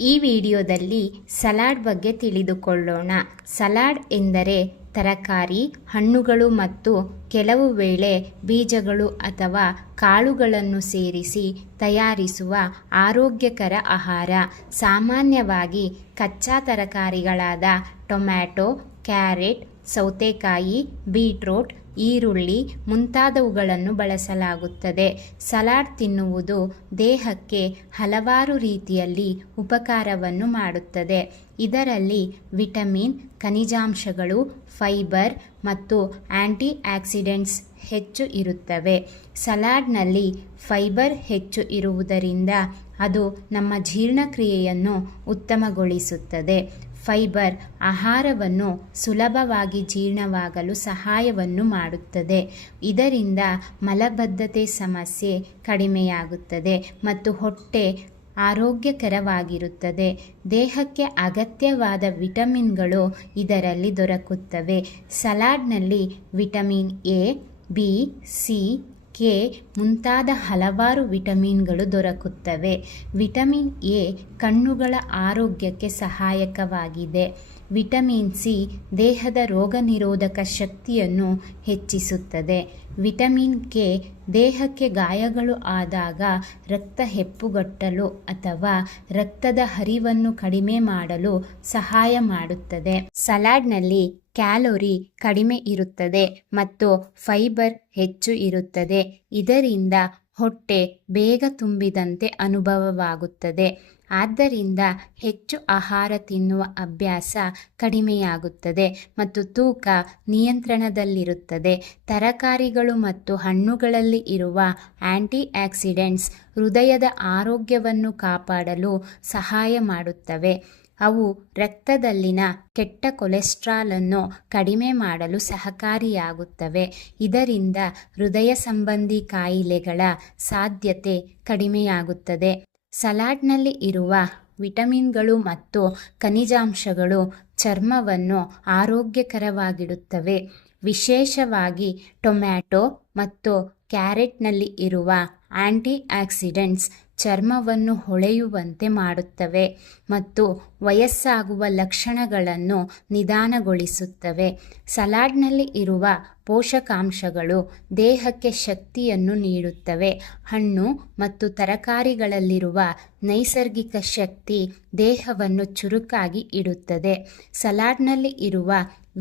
ಈ ವಿಡಿಯೋದಲ್ಲಿ ಸಲಾಡ್ ಬಗ್ಗೆ ತಿಳಿದುಕೊಳ್ಳೋಣ. ಸಲಾಡ್ ಎಂದರೆ ತರಕಾರಿ, ಹಣ್ಣುಗಳು ಮತ್ತು ಕೆಲವು ವೇಳೆ ಬೀಜಗಳು ಅಥವಾ ಕಾಳುಗಳನ್ನು ಸೇರಿಸಿ ತಯಾರಿಸುವ ಆರೋಗ್ಯಕರ ಆಹಾರ. ಸಾಮಾನ್ಯವಾಗಿ ಕಚ್ಚಾ ತರಕಾರಿಗಳಾದ ಟೊಮ್ಯಾಟೊ, ಕ್ಯಾರೆಟ್, ಸೌತೆಕಾಯಿ, ಬೀಟ್ರೂಟ್, ಈರುಳ್ಳಿ ಮುಂತಾದವುಗಳನ್ನು ಬಳಸಲಾಗುತ್ತದೆ. ಸಲಾಡ್ ತಿನ್ನುವುದು ದೇಹಕ್ಕೆ ಹಲವಾರು ರೀತಿಯಲ್ಲಿ ಉಪಕಾರವನ್ನು ಮಾಡುತ್ತದೆ. ಇದರಲ್ಲಿ ವಿಟಮಿನ್, ಖನಿಜಾಂಶಗಳು, ಫೈಬರ್ ಮತ್ತು ಆಂಟಿ ಆಕ್ಸಿಡೆಂಟ್ಸ್ ಹೆಚ್ಚು ಇರುತ್ತವೆ. ಸಲಾಡ್ನಲ್ಲಿ ಫೈಬರ್ ಹೆಚ್ಚು ಇರುವುದರಿಂದ ಅದು ನಮ್ಮ ಜೀರ್ಣಕ್ರಿಯೆಯನ್ನು ಉತ್ತಮಗೊಳಿಸುತ್ತದೆ. ಫೈಬರ್ ಆಹಾರವನ್ನು ಸುಲಭವಾಗಿ ಜೀರ್ಣವಾಗಲು ಸಹಾಯವನ್ನು ಮಾಡುತ್ತದೆ. ಇದರಿಂದ ಮಲಬದ್ಧತೆ ಸಮಸ್ಯೆ ಕಡಿಮೆಯಾಗುತ್ತದೆ ಮತ್ತು ಹೊಟ್ಟೆ ಆರೋಗ್ಯಕರವಾಗಿರುತ್ತದೆ. ದೇಹಕ್ಕೆ ಅಗತ್ಯವಾದ ವಿಟಮಿನ್ಗಳು ಇದರಲ್ಲಿ ದೊರಕುತ್ತವೆ. ಸಲಾಡ್ನಲ್ಲಿ vitamin A, B, C, K ಮುಂತಾದ ಹಲವಾರು ವಿಟಮಿನ್ಗಳು ದೊರಕುತ್ತವೆ. ವಿಟಮಿನ್ ಎ ಕಣ್ಣುಗಳ ಆರೋಗ್ಯಕ್ಕೆ ಸಹಾಯಕವಾಗಿದೆ. ವಿಟಮಿನ್ ಸಿ ದೇಹದ ರೋಗನಿರೋಧಕ ಶಕ್ತಿಯನ್ನು ಹೆಚ್ಚಿಸುತ್ತದೆ. ವಿಟಮಿನ್ ಕೆ ದೇಹಕ್ಕೆ ಗಾಯಗಳು ಆದಾಗ ರಕ್ತ ಹೆಪ್ಪುಗಟ್ಟಲು ಅಥವಾ ರಕ್ತದ ಹರಿವನ್ನು ಕಡಿಮೆ ಮಾಡಲು ಸಹಾಯ ಮಾಡುತ್ತದೆ. ಸಲಾಡ್ನಲ್ಲಿ ಕ್ಯಾಲೋರಿ ಕಡಿಮೆ ಇರುತ್ತದೆ ಮತ್ತು ಫೈಬರ್ ಹೆಚ್ಚು ಇರುತ್ತದೆ. ಇದರಿಂದ ಹೊಟ್ಟೆ ಬೇಗ ತುಂಬಿದಂತೆ ಅನುಭವವಾಗುತ್ತದೆ. ಆದ್ದರಿಂದ ಹೆಚ್ಚು ಆಹಾರ ತಿನ್ನುವ ಅಭ್ಯಾಸ ಕಡಿಮೆಯಾಗುತ್ತದೆ ಮತ್ತು ತೂಕ ನಿಯಂತ್ರಣದಲ್ಲಿರುತ್ತದೆ. ತರಕಾರಿಗಳು ಮತ್ತು ಹಣ್ಣುಗಳಲ್ಲಿ ಇರುವ ಆಂಟಿ ಆಕ್ಸಿಡೆಂಟ್ಸ್ ಹೃದಯದ ಆರೋಗ್ಯವನ್ನು ಕಾಪಾಡಲು ಸಹಾಯ ಮಾಡುತ್ತವೆ. ಅವು ರಕ್ತದಲ್ಲಿನ ಕೆಟ್ಟ ಕೊಲೆಸ್ಟ್ರಾಲ್ ಅನ್ನು ಕಡಿಮೆ ಮಾಡಲು ಸಹಕಾರಿಯಾಗುತ್ತವೆ. ಇದರಿಂದ ಹೃದಯ ಸಂಬಂಧಿ ಕಾಯಿಲೆಗಳ ಸಾಧ್ಯತೆ ಕಡಿಮೆಯಾಗುತ್ತದೆ. ಸಲಾಡ್ನಲ್ಲಿ ಇರುವ ವಿಟಮಿನ್ಗಳು ಮತ್ತು ಖನಿಜಾಂಶಗಳು ಚರ್ಮವನ್ನು ಆರೋಗ್ಯಕರವಾಗಿಡುತ್ತವೆ. ವಿಶೇಷವಾಗಿ ಟೊಮ್ಯಾಟೊ ಮತ್ತು ಕ್ಯಾರೆಟ್ನಲ್ಲಿ ಇರುವ ಆಂಟಿ ಆಕ್ಸಿಡೆಂಟ್ಸ್ ಚರ್ಮವನ್ನು ಹೊಳೆಯುವಂತೆ ಮಾಡುತ್ತವೆ ಮತ್ತು ವಯಸ್ಸಾಗುವ ಲಕ್ಷಣಗಳನ್ನು ನಿಧಾನಗೊಳಿಸುತ್ತವೆ. ಸಲಾಡ್ನಲ್ಲಿ ಇರುವ ಪೋಷಕಾಂಶಗಳು ದೇಹಕ್ಕೆ ಶಕ್ತಿಯನ್ನು ನೀಡುತ್ತವೆ. ಹಣ್ಣು ಮತ್ತು ತರಕಾರಿಗಳಲ್ಲಿರುವ ನೈಸರ್ಗಿಕ ಶಕ್ತಿ ದೇಹವನ್ನು ಚುರುಕಾಗಿ ಇಡುತ್ತದೆ. ಸಲಾಡ್ನಲ್ಲಿ ಇರುವ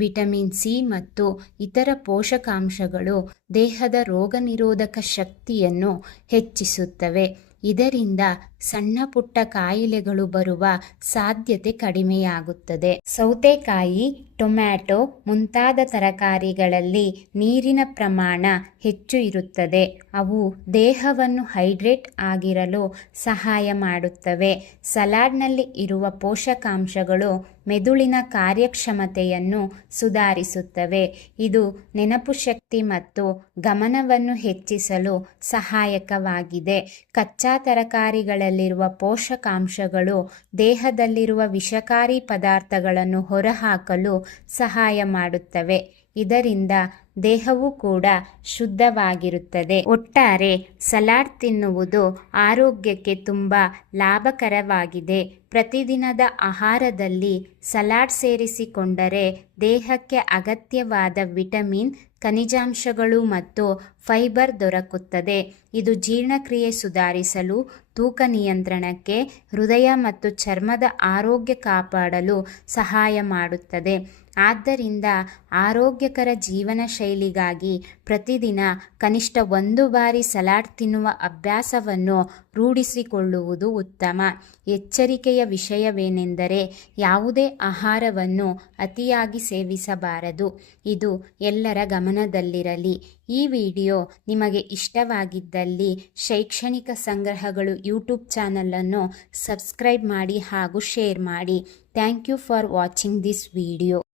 ವಿಟಮಿನ್ ಸಿ ಮತ್ತು ಇತರ ಪೋಷಕಾಂಶಗಳು ದೇಹದ ರೋಗನಿರೋಧಕ ಶಕ್ತಿಯನ್ನು ಹೆಚ್ಚಿಸುತ್ತವೆ. ಇದರಿಂದ ಸಣ್ಣ ಪುಟ್ಟ ಕಾಯಿಲೆಗಳು ಬರುವ ಸಾಧ್ಯತೆ ಕಡಿಮೆಯಾಗುತ್ತದೆ. ಸೌತೆಕಾಯಿ, ಟೊಮ್ಯಾಟೊ ಮುಂತಾದ ತರಕಾರಿಗಳಲ್ಲಿ ನೀರಿನ ಪ್ರಮಾಣ ಹೆಚ್ಚು ಇರುತ್ತದೆ. ಅವು ದೇಹವನ್ನು ಹೈಡ್ರೇಟ್ ಆಗಿರಲು ಸಹಾಯ ಮಾಡುತ್ತವೆ. ಸಲಾಡ್ನಲ್ಲಿ ಇರುವ ಪೋಷಕಾಂಶಗಳು ಮೆದುಳಿನ ಕಾರ್ಯಕ್ಷಮತೆಯನ್ನು ಸುಧಾರಿಸುತ್ತವೆ. ಇದು ನೆನಪು ಶಕ್ತಿ ಮತ್ತು ಗಮನವನ್ನು ಹೆಚ್ಚಿಸಲು ಸಹಾಯಕವಾಗಿದೆ. ಕಚ್ಚಾ ತರಕಾರಿಗಳಲ್ಲಿರುವ ಪೋಷಕಾಂಶಗಳು ದೇಹದಲ್ಲಿರುವ ವಿಷಕಾರಿ ಪದಾರ್ಥಗಳನ್ನು ಹೊರಹಾಕಲು ಸಹಾಯ ಮಾಡುತ್ತವೆ. ಇದರಿಂದ ದೇಹವು ಕೂಡ ಶುದ್ಧವಾಗಿರುತ್ತದೆ. ಒಟ್ಟಾರೆ ಸಲಾಡ್ ತಿನ್ನುವುದು ಆರೋಗ್ಯಕ್ಕೆ ತುಂಬ ಲಾಭಕರವಾಗಿದೆ. ಪ್ರತಿದಿನದ ಆಹಾರದಲ್ಲಿ ಸಲಾಡ್ ಸೇರಿಸಿಕೊಂಡರೆ ದೇಹಕ್ಕೆ ಅಗತ್ಯವಾದ ವಿಟಮಿನ್, ಖನಿಜಾಂಶಗಳು ಮತ್ತು ಫೈಬರ್ ದೊರಕುತ್ತದೆ. ಇದು ಜೀರ್ಣಕ್ರಿಯೆ ಸುಧಾರಿಸಲು, ತೂಕ ನಿಯಂತ್ರಣಕ್ಕೆ, ಹೃದಯ ಮತ್ತು ಚರ್ಮದ ಆರೋಗ್ಯ ಕಾಪಾಡಲು ಸಹಾಯ ಮಾಡುತ್ತದೆ. ಆದ್ದರಿಂದ ಆರೋಗ್ಯಕರ ಜೀವನ ಶೈಲಿಗಾಗಿ ಪ್ರತಿದಿನ ಕನಿಷ್ಠ 1 ಬಾರಿ ಸಲಾಡ್ ತಿನ್ನುವ ಅಭ್ಯಾಸವನ್ನು ರೂಢಿಸಿಕೊಳ್ಳುವುದು ಉತ್ತಮ. ಎಚ್ಚರಿಕೆಯ ವಿಷಯವೇನೆಂದರೆ ಯಾವುದೇ ಆಹಾರವನ್ನು ಅತಿಯಾಗಿ ಸೇವಿಸಬಾರದು. ಇದು ಎಲ್ಲರ ಗಮನದಲ್ಲಿರಲಿ. ಈ ವಿಡಿಯೋ ನಿಮಗೆ ಇಷ್ಟವಾಗಿದ್ದಲ್ಲಿ ಶೈಕ್ಷಣಿಕ ಸಂಗ್ರಹಗಳು ಯೂಟ್ಯೂಬ್ ಚಾನಲನ್ನು ಸಬ್ಸ್ಕ್ರೈಬ್ ಮಾಡಿ ಹಾಗೂ ಶೇರ್ ಮಾಡಿ. Thank you for watching this video.